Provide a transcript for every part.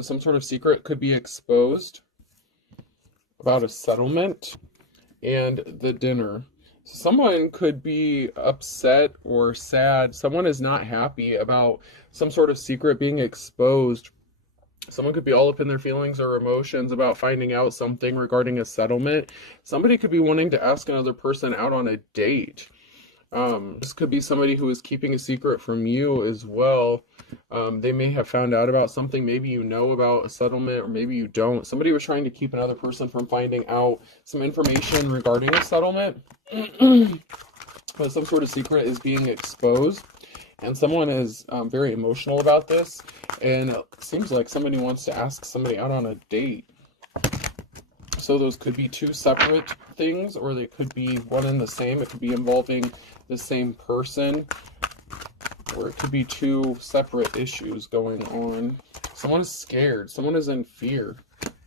Some sort of secret could be exposed about a settlement and the dinner. Someone could be upset or sad. Someone is not happy about some sort of secret being exposed. Someone could be all up in their feelings or emotions about finding out something regarding a settlement. Somebody could be wanting to ask another person out on a date. This could be somebody who is keeping a secret from you as well. They may have found out about something. Maybe you know about a settlement, or maybe you don't. Somebody was trying to keep another person from finding out some information regarding a settlement. But some sort of secret is being exposed. And someone is very emotional about this. And it seems like somebody wants to ask somebody out on a date. So those could be two separate things, or they could be one and the same. It could be involving the same person, or it could be two separate issues going on. Someone is scared. Someone is in fear.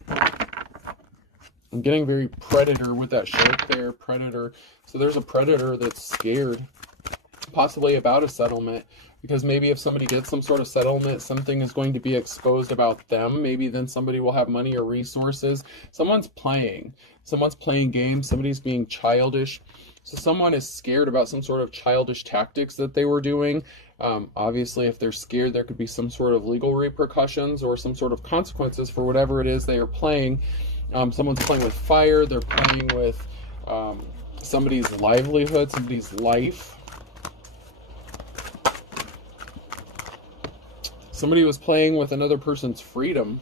I'm getting very predator with that shark there, predator. So there's a predator that's scared, possibly about a settlement. Because maybe if somebody gets some sort of settlement, something is going to be exposed about them. Maybe then somebody will have money or resources. Someone's playing games. Somebody's being childish. So someone is scared about some sort of childish tactics that they were doing. Obviously, if they're scared, there could be some sort of legal repercussions or some sort of consequences for whatever it is they are playing. Someone's playing with fire. They're playing with somebody's livelihood, somebody's life. Somebody was playing with another person's freedom.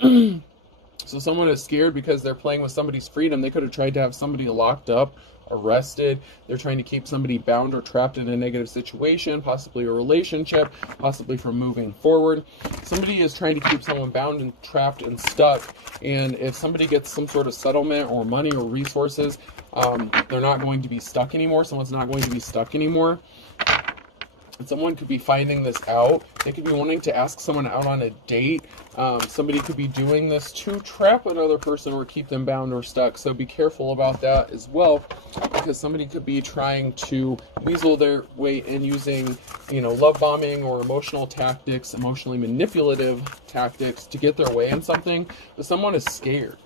So someone is scared because they're playing with somebody's freedom. They could have tried to have somebody locked up, arrested. They're trying to keep somebody bound or trapped in a negative situation, possibly a relationship, possibly from moving forward. Somebody is trying to keep someone bound and trapped and stuck. And if somebody gets some sort of settlement or money or resources, they're not going to be stuck anymore. Someone's not going to be stuck anymore. And someone could be finding this out. They could be wanting to ask someone out on a date. Somebody could be doing this to trap another person or keep them bound or stuck. So be careful about that as well, because somebody could be trying to weasel their way in using, love bombing or emotional tactics, emotionally manipulative tactics to get their way in something. But someone is scared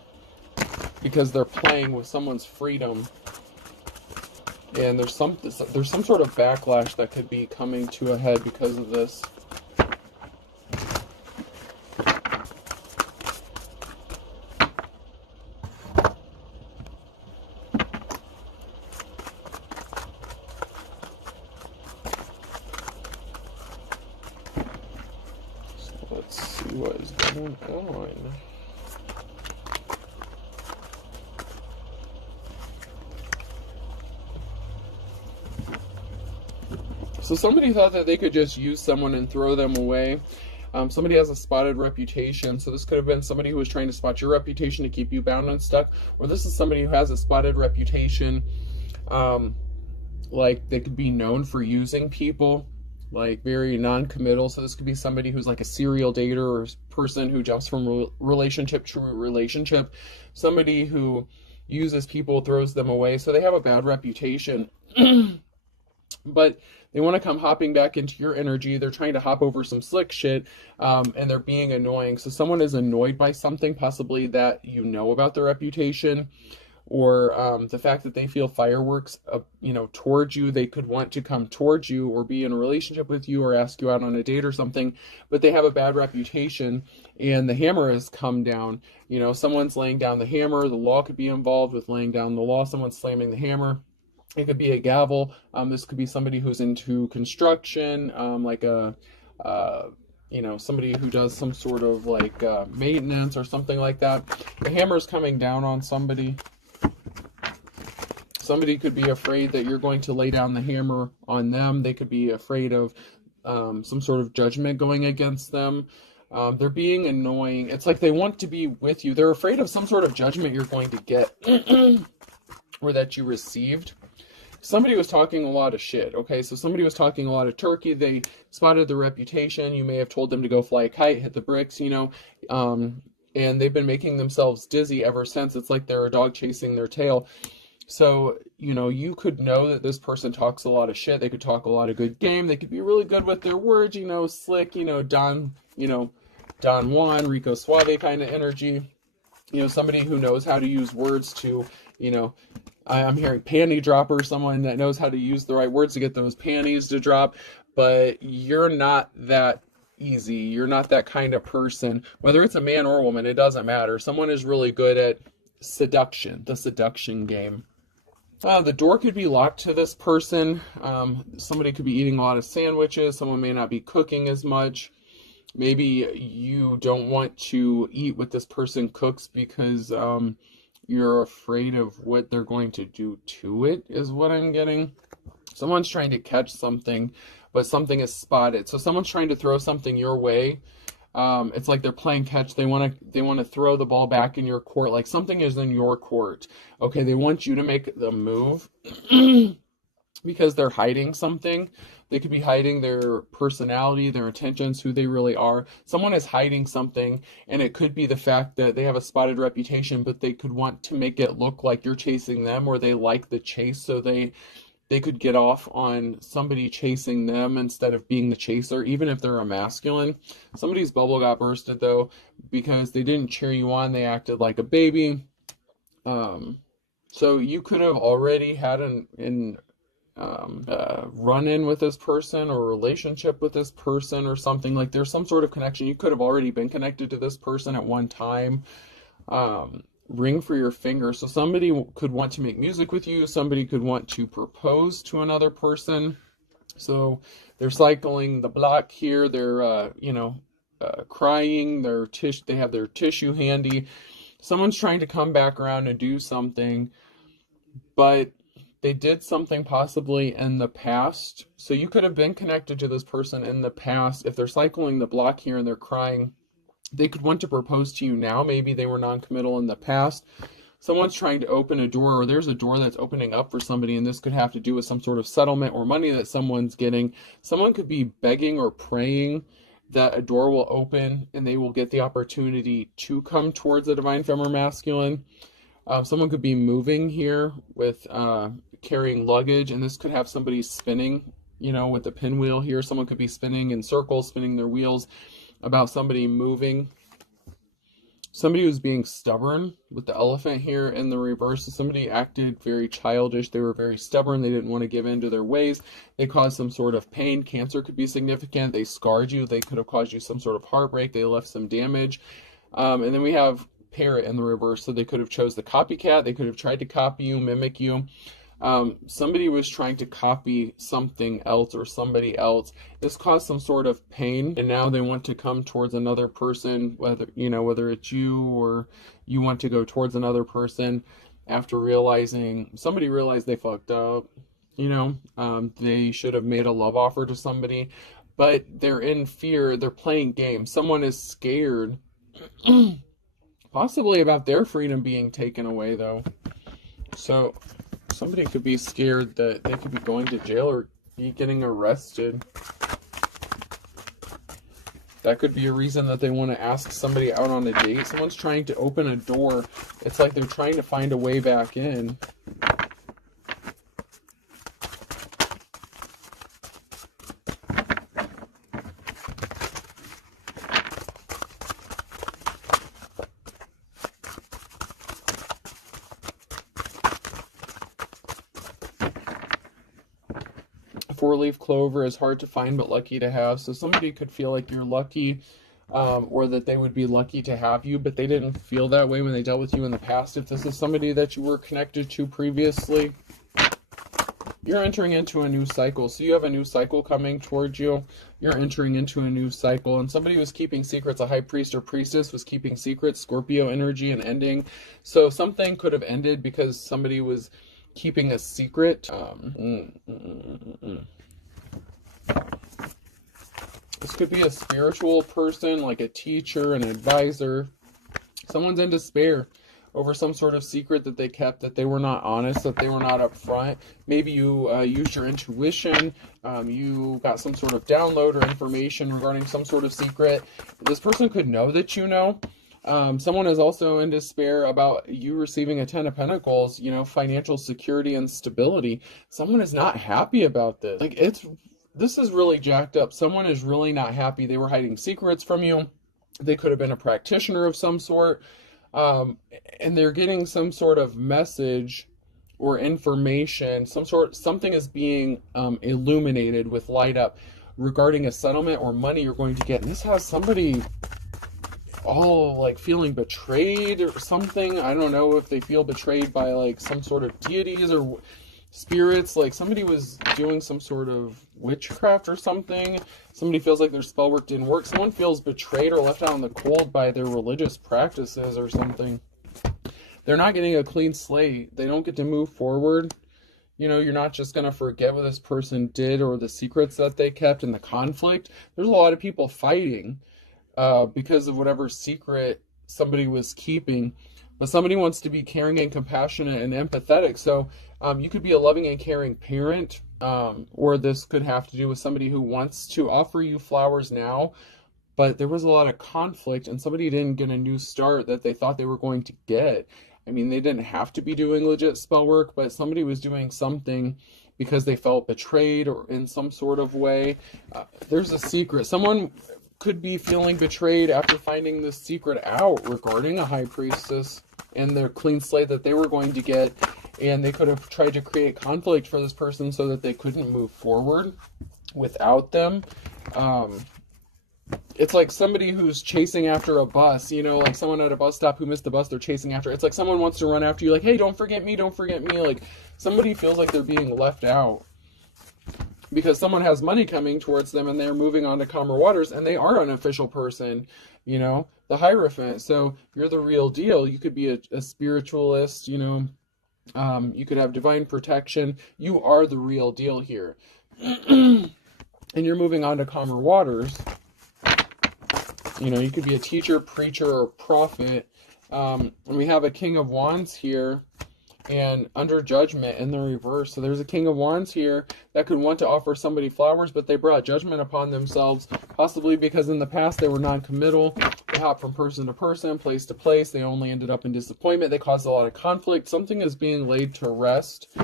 because they're playing with someone's freedom. And there's some sort of backlash that could be coming to a head because of this. So let's see what is going on. So somebody thought that they could just use someone and throw them away. Somebody has a spotted reputation. So this could have been somebody who was trying to spot your reputation to keep you bound and stuck. Or this is somebody who has a spotted reputation. Like they could be known for using people, like very non-committal. So this could be somebody who's like a serial dater or person who jumps from relationship to relationship. Somebody who uses people, throws them away. So they have a bad reputation. But they want to come hopping back into your energy. They're trying to hop over some slick shit, and they're being annoying. So someone is annoyed by something, possibly that you know about their reputation, or the fact that they feel fireworks, towards you. They could want to come towards you or be in a relationship with you or ask you out on a date or something, but they have a bad reputation, and the hammer has come down. Someone's laying down the hammer. The law could be involved with laying down the law. Someone's slamming the hammer. It could be a gavel. This could be somebody who's into construction, somebody who does some sort of maintenance or something like that. The hammer's coming down on somebody. Somebody could be afraid that you're going to lay down the hammer on them. They could be afraid of some sort of judgment going against them. They're being annoying. It's like they want to be with you. They're afraid of some sort of judgment you're going to get or that you received. Somebody was talking a lot of shit, okay? So somebody was talking a lot of turkey. They spotted the reputation. You may have told them to go fly a kite, hit the bricks, and they've been making themselves dizzy ever since. It's like they're a dog chasing their tail. So, you could know that this person talks a lot of shit. They could talk a lot of good game. They could be really good with their words, slick, done, Don Juan, Rico Suave kind of energy. You know, somebody who knows how to use words to, you know, I'm hearing panty dropper, someone that knows how to use the right words to get those panties to drop, but you're not that easy. You're not that kind of person. Whether it's a man or a woman, it doesn't matter. Someone is really good at seduction, the seduction game. The door could be locked to this person. Somebody could be eating a lot of sandwiches. Someone may not be cooking as much. Maybe you don't want to eat what this person cooks because you're afraid of what they're going to do to it, is what I'm getting. Someone's trying to catch something, but something is spotted. So someone's trying to throw something your way. It's like they're playing catch. They want to throw the ball back in your court. Like something is in your court. Okay, they want you to make the move because they're hiding something. They could be hiding their personality, their intentions, who they really are. Someone is hiding something, and it could be the fact that they have a spotted reputation, but they could want to make it look like you're chasing them, or they like the chase, so they could get off on somebody chasing them instead of being the chaser, even if they're a masculine. Somebody's bubble got bursted, though, because they didn't cheer you on. They acted like a baby. So you could have already had an run-in with this person or relationship with this person or something. Like there's some sort of connection. You could have already been connected to this person at one time. Ring for your finger. So somebody could want to make music with you. Somebody could want to propose to another person. So they're cycling the block here. They're, crying. They have their tissue handy. Someone's trying to come back around and do something, but they did something possibly in the past. So you could have been connected to this person in the past. If they're cycling the block here and they're crying, they could want to propose to you now. Maybe they were non-committal in the past. Someone's trying to open a door, or there's a door that's opening up for somebody, and this could have to do with some sort of settlement or money that someone's getting. Someone could be begging or praying that a door will open and they will get the opportunity to come towards a divine feminine masculine. Someone could be moving here with carrying luggage, and this could have somebody spinning, with the pinwheel here. Someone could be spinning in circles, spinning their wheels about somebody moving. Somebody who's being stubborn with the elephant here in the reverse. So somebody acted very childish. They were very stubborn. They didn't want to give in to their ways. They caused some sort of pain. Cancer could be significant. They scarred you. They could have caused you some sort of heartbreak. They left some damage. And then we have parrot in the reverse. So they could have chose the copycat. They could have tried to copy you, mimic you. Somebody was trying to copy something else or somebody else. This caused some sort of pain, and now they want to come towards another person, whether it's you or you want to go towards another person after somebody realized they fucked up. They should have made a love offer to somebody, but they're in fear. They're playing games. Someone is scared, possibly about their freedom being taken away, though. So somebody could be scared that they could be going to jail or be getting arrested. That could be a reason that they want to ask somebody out on a date. Someone's trying to open a door. It's like they're trying to find a way back in. Four-leaf clover is hard to find but lucky to have. So somebody could feel like you're lucky, or that they would be lucky to have you, but they didn't feel that way when they dealt with you in the past. If this is somebody that you were connected to previously, you're entering into a new cycle. So you have a new cycle coming towards you. You're entering into a new cycle, and somebody was keeping secrets. A high priest or priestess was keeping secrets. Scorpio energy and ending. So something could have ended because somebody was keeping a secret. This could be a spiritual person, like a teacher, an advisor. Someone's in despair over some sort of secret that they kept, that they were not honest, that they were not upfront. Maybe you used your intuition. You got some sort of download or information regarding some sort of secret. This person could know that you know. Someone is also in despair about you receiving a 10 of Pentacles, financial security and stability. Someone is not happy about this. This is really jacked up. Someone is really not happy. They were hiding secrets from you. They could have been a practitioner of some sort, and they're getting some sort of message or information, something is being illuminated with light up regarding a settlement or money you're going to get. And this has somebody all like feeling betrayed or something. I don't know if they feel betrayed by like some sort of deities or spirits, like somebody was doing some sort of witchcraft or something. Somebody feels like their spell work didn't work. Someone feels betrayed or left out in the cold by their religious practices or something. They're not getting a clean slate. They don't get to move forward. You know, you're not just going to forget what this person did or the secrets that they kept and the conflict. There's a lot of people fighting because of whatever secret somebody was keeping. But somebody wants to be caring and compassionate and empathetic. So you could be a loving and caring parent, or this could have to do with somebody who wants to offer you flowers now, but there was a lot of conflict and somebody didn't get a new start that they thought they were going to get. I mean, they didn't have to be doing legit spell work, but somebody was doing something because they felt betrayed or in some sort of way. There's a secret. Someone could be feeling betrayed after finding this secret out regarding a high priestess and their clean slate that they were going to get, and they could have tried to create conflict for this person so that they couldn't move forward without them. It's like somebody who's chasing after a bus, you know, like someone at a bus stop who missed the bus, they're chasing after. It's like someone wants to run after you, like, hey, don't forget me, don't forget me. Like somebody feels like they're being left out because someone has money coming towards them and they're moving on to calmer waters, and they are an official person, you know, the Hierophant. So you're the real deal. You could be a spiritualist, you know, you could have divine protection. You are the real deal here. And you're moving on to calmer waters. You know, you could be a teacher, preacher, or prophet. And we have a King of Wands here and under judgment in the reverse. So there's a King of Wands here that could want to offer somebody flowers, but they brought judgment upon themselves, possibly because in the past they were non-committal. They hopped from person to person, place to place. They only ended up in disappointment. They caused a lot of conflict. Something is being laid to rest.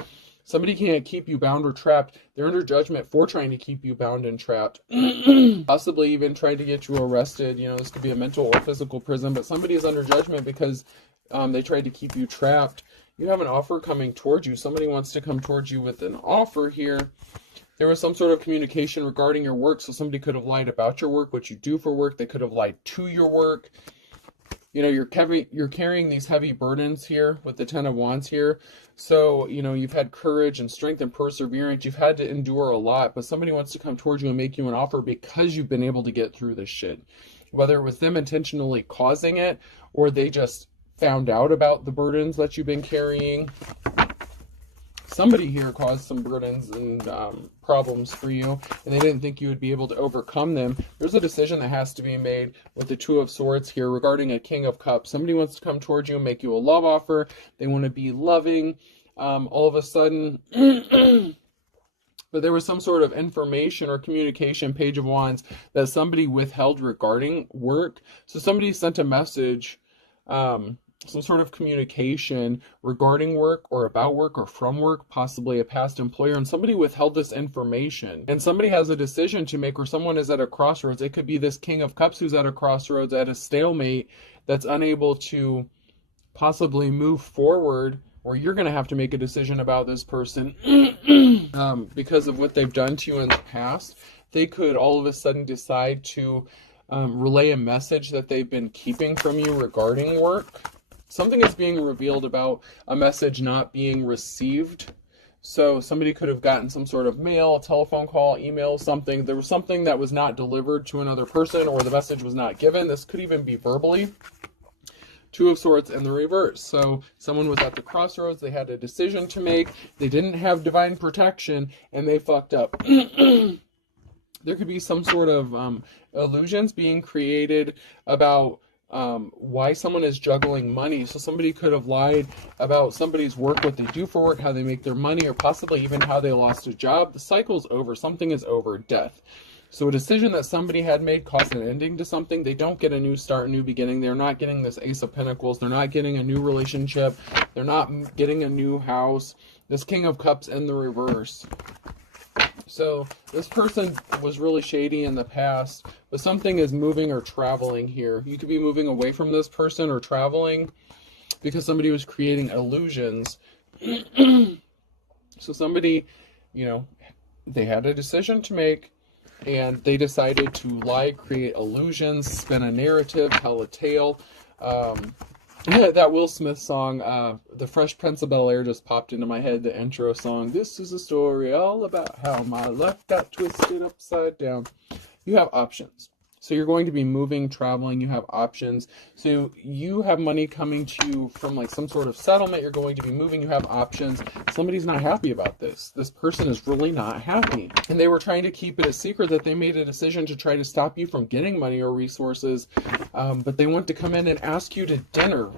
Somebody can't keep you bound or trapped. They're under judgment for trying to keep you bound and trapped. Possibly even trying to get you arrested. You know, this could be a mental or physical prison, but somebody is under judgment because they tried to keep you trapped. You have an offer coming towards you. Somebody wants to come towards you with an offer here. There was some sort of communication regarding your work, so somebody could have lied about your work, what you do for work. They could have lied to your work. You know, you're carrying these heavy burdens here with the Ten of Wands here. So, you know, you've had courage and strength and perseverance. You've had to endure a lot, but somebody wants to come towards you and make you an offer because you've been able to get through this shit. Whether it was them intentionally causing it or they just found out about the burdens that you've been carrying. Somebody here caused some burdens and problems for you, and they didn't think you would be able to overcome them. There's a decision that has to be made with the Two of Swords here regarding a King of Cups. Somebody wants to come towards you and make you a love offer. They want to be loving. All of a sudden, but there was some sort of information or communication, Page of Wands, that somebody withheld regarding work. So somebody sent a message, some sort of communication regarding work or about work or from work, possibly a past employer, and somebody withheld this information. And somebody has a decision to make, or someone is at a crossroads. It could be this King of Cups who's at a crossroads, at a stalemate, that's unable to possibly move forward, or you're going to have to make a decision about this person because of what they've done to you in the past. They could all of a sudden decide to relay a message that they've been keeping from you regarding work. Something is being revealed about a message not being received. So somebody could have gotten some sort of mail, telephone call, email, something. There was something that was not delivered to another person, or the message was not given. This could even be verbally. Two of Swords in the reverse. So someone was at the crossroads. They had a decision to make. They didn't have divine protection, and they fucked up. There could be some sort of illusions being created about why someone is juggling money. So somebody could have lied about somebody's work, what they do for work, how they make their money, or possibly even how they lost a job. The cycle's over. Something is over. Death. So a decision that somebody had made caused an ending to something. They don't get a new start, new beginning. They're not getting this Ace of Pentacles. They're not getting a new relationship. They're not getting a new house. This King of Cups in the reverse. So this person was really shady in the past, but something is moving or traveling here. You could be moving away from this person or traveling because somebody was creating illusions. So somebody, they had a decision to make, and they decided to lie, create illusions, spin a narrative, tell a tale. That Will Smith song, The Fresh Prince of Bel-Air, just popped into my head, the intro song. This is a story all about how my life got twisted upside down. You have options. So you're going to be moving, traveling, you have options. So you have money coming to you from like some sort of settlement, you're going to be moving, you have options. Somebody's not happy about this. This person is really not happy. And they were trying to keep it a secret that they made a decision to try to stop you from getting money or resources. But they want to come in and ask you to dinner.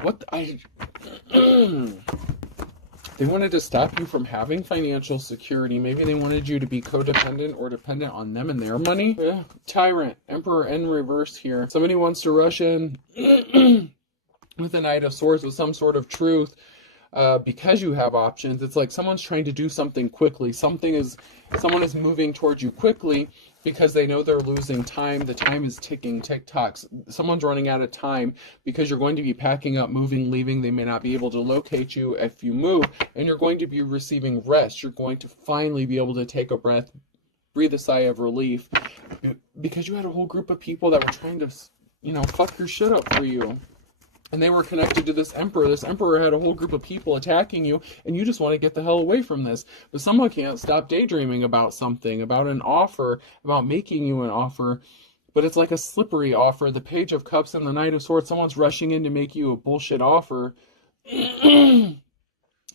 They wanted to stop you from having financial security. Maybe they wanted you to be codependent or dependent on them and their money. Yeah. Tyrant, Emperor in reverse here. Somebody wants to rush in with the Knight of Swords with some sort of truth because you have options. It's like someone's trying to do something quickly. Someone is moving towards you quickly because they know they're losing time. The time is ticking, tick-tocks. Someone's running out of time because you're going to be packing up, moving, leaving. They may not be able to locate you if you move, and you're going to be receiving rest. You're going to finally be able to take a breath, breathe a sigh of relief, because you had a whole group of people that were trying to, fuck your shit up for you. And they were connected to this emperor. This emperor had a whole group of people attacking you, and you just want to get the hell away from this. But someone can't stop daydreaming about something, about an offer, about making you an offer. But it's like a slippery offer. The Page of Cups and the Knight of Swords, someone's rushing in to make you a bullshit offer to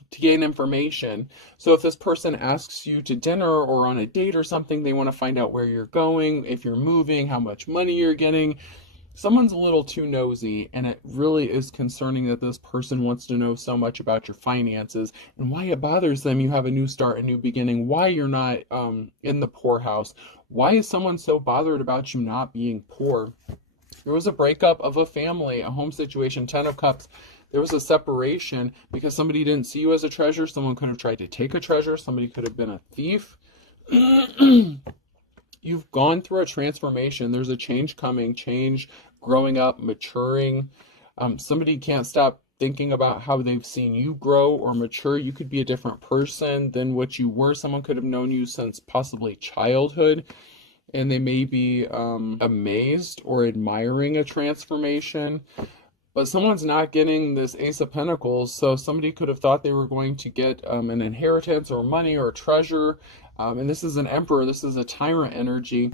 gain information. So if this person asks you to dinner or on a date or something, they want to find out where you're going, if you're moving, how much money you're getting. Someone's a little too nosy, and it really is concerning that this person wants to know so much about your finances and why it bothers them. You have a new start, a new beginning, why you're not in the poorhouse. Why is someone so bothered about you not being poor? There was a breakup of a family, a home situation, 10 of Cups. There was a separation because somebody didn't see you as a treasure. Someone could have tried to take a treasure. Somebody could have been a thief. You've gone through a transformation. There's a change coming, growing up, maturing. Somebody can't stop thinking about how they've seen you grow or mature. You could be a different person than what you were. Someone could have known you since possibly childhood, and they may be amazed or admiring a transformation. But someone's not getting this Ace of Pentacles, so somebody could have thought they were going to get an inheritance or money or treasure. And this is an Emperor, this is a tyrant energy.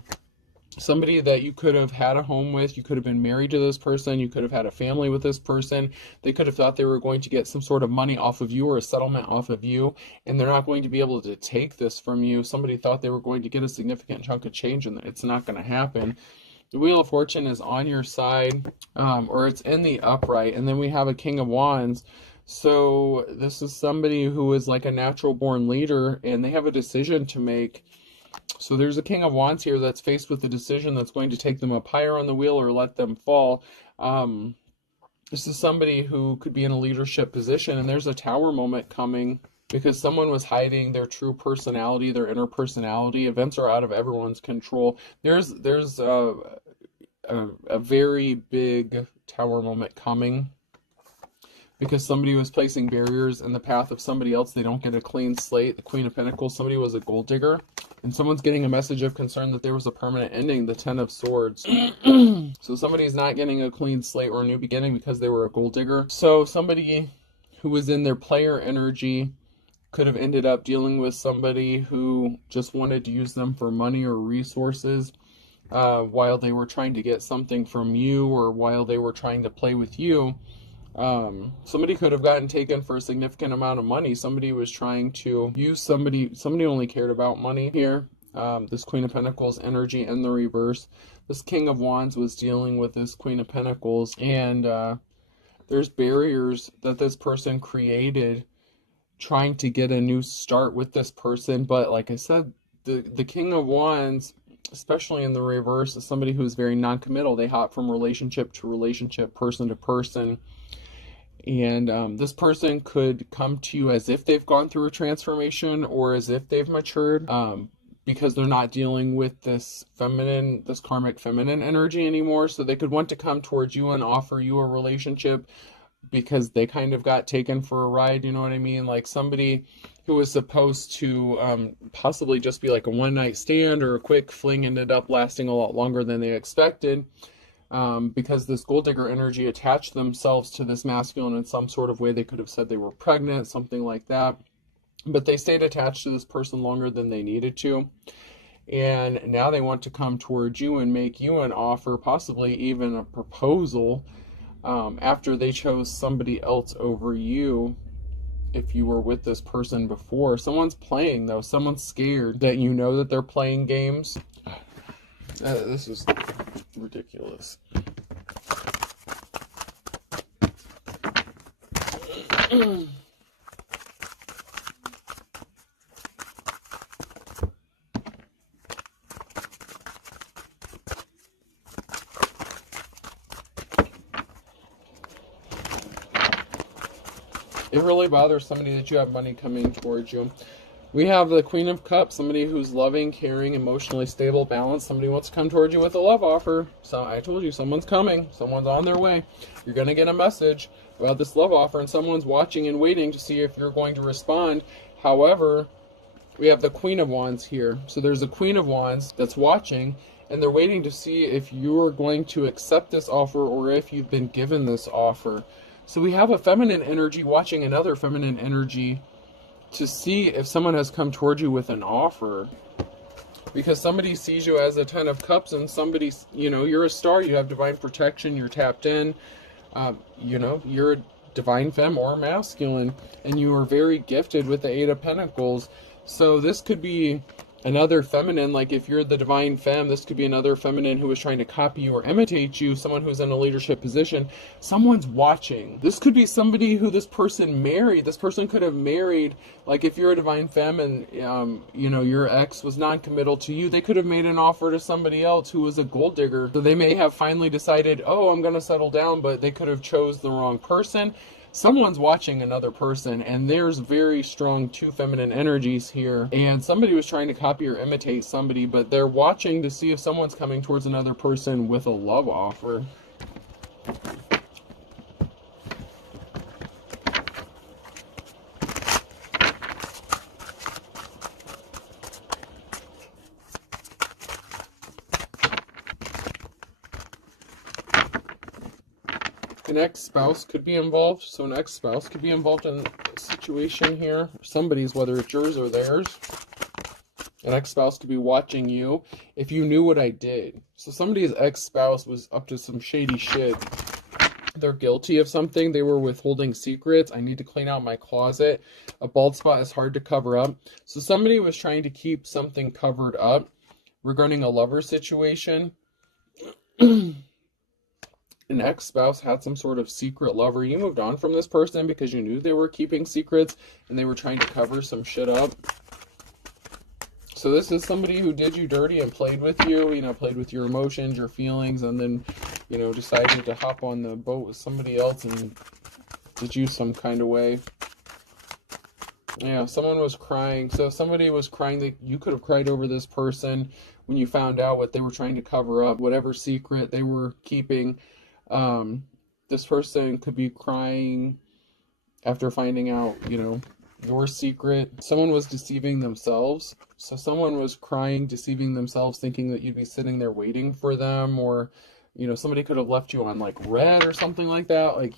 Somebody that you could have had a home with, you could have been married to this person, you could have had a family with this person. They could have thought they were going to get some sort of money off of you or a settlement off of you, and they're not going to be able to take this from you. Somebody thought they were going to get a significant chunk of change, and it's not going to happen. The Wheel of Fortune is on your side, or it's in the upright, and then we have a King of Wands. So this is somebody who is like a natural born leader, and they have a decision to make. So there's a King of Wands here that's faced with a decision that's going to take them up higher on the wheel or let them fall. This is somebody who could be in a leadership position, and there's a Tower moment coming because someone was hiding their true personality, their inner personality. Events are out of everyone's control. There's a very big Tower moment coming because somebody was placing barriers in the path of somebody else. They don't get a clean slate. The Queen of Pentacles, somebody was a gold digger, and someone's getting a message of concern that there was a permanent ending, the Ten of Swords. So somebody's not getting a clean slate or a new beginning because they were a gold digger. So somebody who was in their player energy could have ended up dealing with somebody who just wanted to use them for money or resources while they were trying to get something from you, or while they were trying to play with you. Somebody could have gotten taken for a significant amount of money. Somebody was trying to use somebody only cared about money here. This Queen of Pentacles energy in the reverse. This King of Wands was dealing with this Queen of Pentacles, and there's barriers that this person created trying to get a new start with this person. But like I said, the King of Wands, especially in the reverse, is somebody who's very non-committal. They hop from relationship to relationship, person to person. And this person could come to you as if they've gone through a transformation or as if they've matured. because they're not dealing with this karmic feminine energy anymore. So they could want to come towards you and offer you a relationship because they kind of got taken for a ride, you know what I mean? Like somebody who was supposed to possibly just be like a one-night stand or a quick fling ended up lasting a lot longer than they expected, because this gold digger energy attached themselves to this masculine in some sort of way. They could have said they were pregnant, something like that, but they stayed attached to this person longer than they needed to. And now they want to come towards you and make you an offer, possibly even a proposal, after they chose somebody else over you. If you were with this person before, someone's playing though. Someone's scared that you know that they're playing games. This is ridiculous. It really bothers somebody that you have money coming towards you. We have the Queen of Cups, somebody who's loving, caring, emotionally stable, balanced. Somebody wants to come towards you with a love offer. So I told you, someone's coming. Someone's on their way. You're going to get a message about this love offer, and someone's watching and waiting to see if you're going to respond. However, we have the Queen of Wands here. So there's a Queen of Wands that's watching, and they're waiting to see if you're going to accept this offer or if you've been given this offer. So we have a feminine energy watching another feminine energy to see if someone has come toward you with an offer. Because somebody sees you as a 10 of Cups, and somebody, you know, you're a star, you have divine protection, you're tapped in, you know, you're a divine femme or masculine, and you are very gifted with the 8 of Pentacles. So this could be another feminine, like if you're the divine femme, this could be another feminine who is trying to copy you or imitate you, someone who's in a leadership position. Someone's watching. This could be somebody who this person married. This person could have married, like if you're a divine femme and, you know, your ex was non-committal to you, they could have made an offer to somebody else who was a gold digger. So they may have finally decided, oh, I'm going to settle down, but they could have chose the wrong person. Someone's watching another person, and there's very strong 2 feminine energies here, and somebody was trying to copy or imitate somebody, but they're watching to see if someone's coming towards another person with a love offer. An ex-spouse could be involved. So an ex-spouse could be involved in a situation here. Somebody's, whether it's yours or theirs. An ex-spouse could be watching you. If you knew what I did. So somebody's ex-spouse was up to some shady shit. They're guilty of something. They were withholding secrets. I need to clean out my closet. A bald spot is hard to cover up. So somebody was trying to keep something covered up regarding a lover situation. An ex-spouse had some sort of secret lover. You moved on from this person because you knew they were keeping secrets and they were trying to cover some shit up. So this is somebody who did you dirty and played with you, you know, played with your emotions, your feelings, and then, you know, decided to hop on the boat with somebody else and did you some kind of way. Yeah, someone was crying. So somebody was crying that you could have cried over this person when you found out what they were trying to cover up, whatever secret they were keeping. This person could be crying after finding out, you know, your secret. Someone was deceiving themselves. So someone was crying, deceiving themselves, thinking that you'd be sitting there waiting for them, or, you know, somebody could have left you on like red or something like that. Like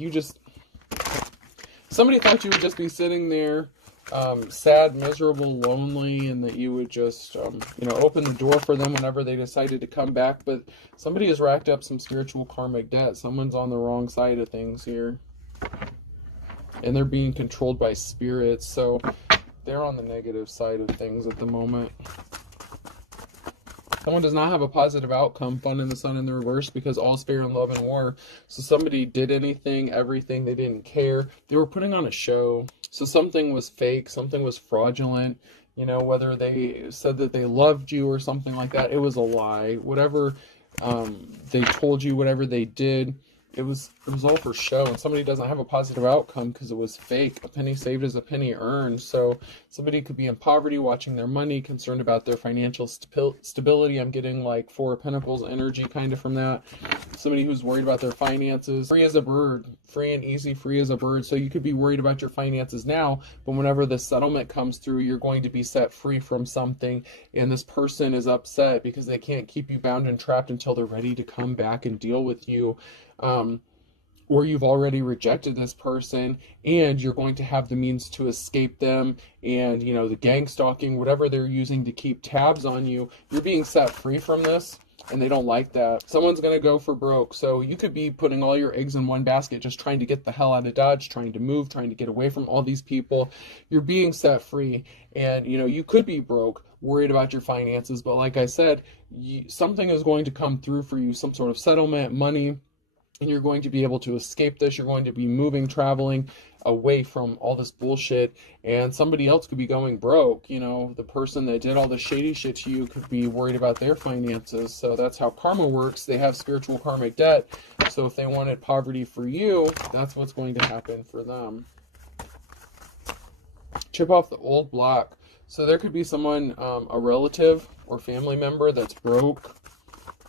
somebody thought you would just be sitting there, sad, miserable, lonely, and that you would just, you know, open the door for them whenever they decided to come back. But somebody has racked up some spiritual karmic debt. Someone's on the wrong side of things here. And they're being controlled by spirits. So they're on the negative side of things at the moment. Someone does not have a positive outcome, fun in the sun in the reverse, because all's fair in love and war. So somebody did anything, everything, they didn't care. They were putting on a show. So something was fake, something was fraudulent. You know, whether they said that they loved you or something like that, it was a lie. Whatever they told you, whatever they did, it was It was all for show, and somebody doesn't have a positive outcome because it was fake. A penny saved is a penny earned. So somebody could be in poverty, watching their money, concerned about their financial stability. I'm getting like Four of Pentacles energy kind of from that. Somebody who's worried about their finances. Free as a bird. Free and easy, free as a bird. So you could be worried about your finances now, but whenever the settlement comes through, you're going to be set free from something, and this person is upset because they can't keep you bound and trapped until they're ready to come back and deal with you. Or you've already rejected this person and you're going to have the means to escape them, and you know, the gang stalking, whatever they're using to keep tabs on you, you're being set free from this, and they don't like that. Someone's going to go for broke. So you could be putting all your eggs in one basket, just trying to get the hell out of Dodge, trying to move, trying to get away from all these people. You're being set free, and you know, you could be broke, worried about your finances, but like I said, something is going to come through for you, some sort of settlement, money, and you're going to be able to escape this. You're going to be moving, traveling away from all this bullshit, and somebody else could be going broke. You know, the person that did all the shady shit to you could be worried about their finances. So that's how karma works. They have spiritual karmic debt. So if they wanted poverty for you, that's what's going to happen for them. Chip off the old block. So there could be someone, a relative or family member that's broke,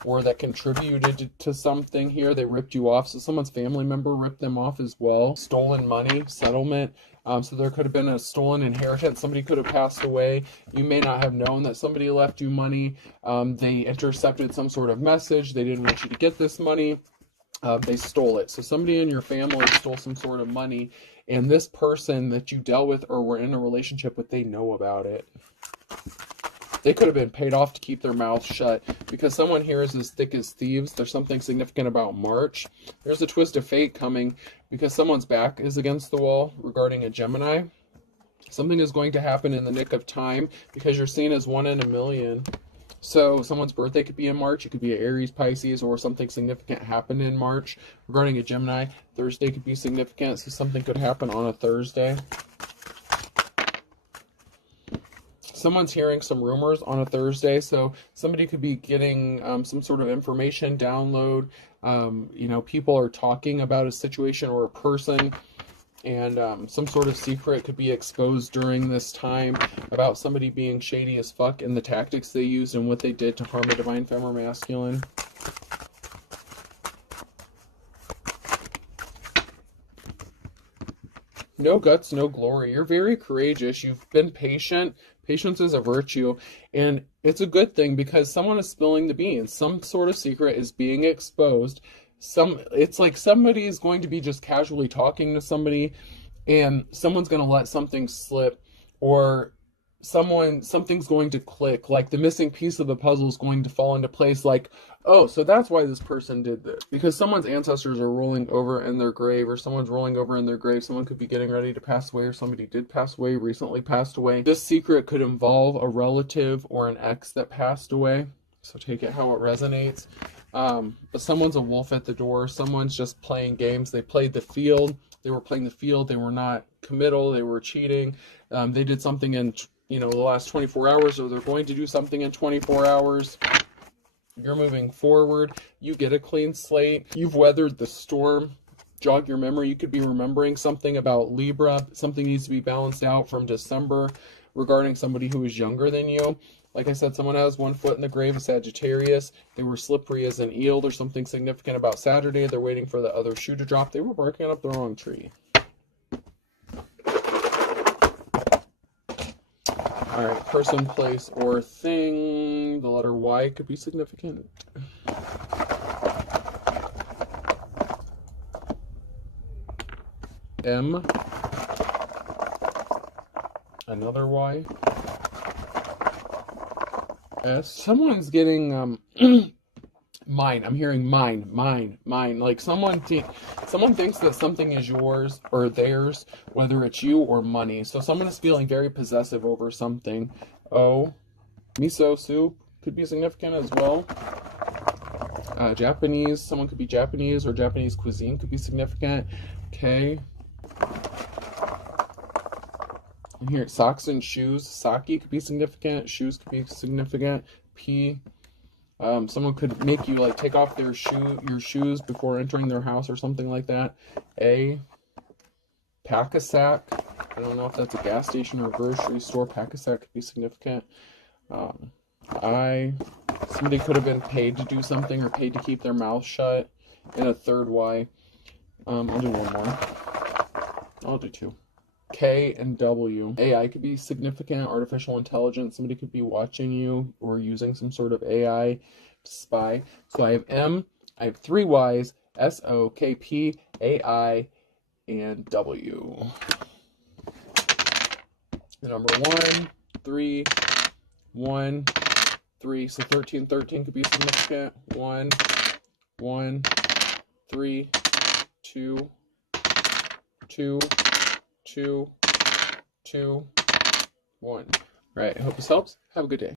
or that contributed to something here. They ripped you off. So someone's family member ripped them off as well. Stolen money, settlement. So there could have been a stolen inheritance. Somebody could have passed away. You may not have known that somebody left you money. They intercepted some sort of message. They didn't want you to get this money. They stole it. So somebody in your family stole some sort of money, and this person that you dealt with or were in a relationship with, they know about it. They could have been paid off to keep their mouth shut, because someone here is as thick as thieves. There's something significant about March. There's a twist of fate coming because someone's back is against the wall regarding a Gemini. Something is going to happen in the nick of time because you're seen as 1 in a million. So someone's birthday could be in March. It could be an Aries, Pisces, or something significant happened in March regarding a Gemini. Thursday could be significant, so something could happen on a Thursday. Someone's hearing some rumors on a Thursday, so somebody could be getting some sort of information, download. You know, people are talking about a situation or a person, and some sort of secret could be exposed during this time about somebody being shady as fuck and the tactics they used and what they did to harm a divine femme or masculine. No guts, no glory. You're very courageous. You've been patient. Patience is a virtue, and it's a good thing because someone is spilling the beans. Some sort of secret is being exposed. It's like somebody is going to be just casually talking to somebody, and someone's going to let something slip, or something's going to click, like the missing piece of the puzzle is going to fall into place, like, oh, so that's why this person did this, because someone's ancestors are rolling over in their grave, or someone's rolling over in their grave. Someone could be getting ready to pass away, or somebody did pass away, recently passed away. This secret could involve a relative or an ex that passed away, so take it how it resonates. But someone's a wolf at the door. Someone's just playing games. They played the field. They were playing the field. They were not committal. They were cheating. They did something in the last 24 hours, or they're going to do something in 24 hours. You're moving forward. You get a clean slate. You've weathered the storm. Jog your memory. You could be remembering something about Libra. Something needs to be balanced out from December regarding somebody who is younger than you. Like I said, someone has 1 foot in the grave of Sagittarius. They were slippery as an eel. There's something significant about Saturday. They're waiting for the other shoe to drop. They were barking up the wrong tree. All right, person, place, or thing. The letter Y could be significant. M. Another Y. S. Someone's getting mine. I'm hearing mine. Like someone thinks that something is yours or theirs, whether it's you or money. So someone is feeling very possessive over something. O. Miso soup could be significant as well. Japanese. Someone could be Japanese, or Japanese cuisine could be significant. K. And here, socks and shoes. Sake could be significant. Shoes could be significant. P. Someone could make you like take off your shoes before entering their house or something like that. A, pack a sack. I don't know if that's a gas station or a grocery store. Pack a sack could be significant. Somebody could have been paid to do something or paid to keep their mouth shut. And a third Y. I'll do one more. I'll do two. K and W. AI could be significant, artificial intelligence. Somebody could be watching you or using some sort of AI to spy. So I have M, I have three Y's, S, O, K, P, AI, and W. The number 1, 3, 1, 3. So 13, 13 could be significant. 1, 1, 3, 2, 2, 2, 2, 1. All right, I hope this helps. Have a good day.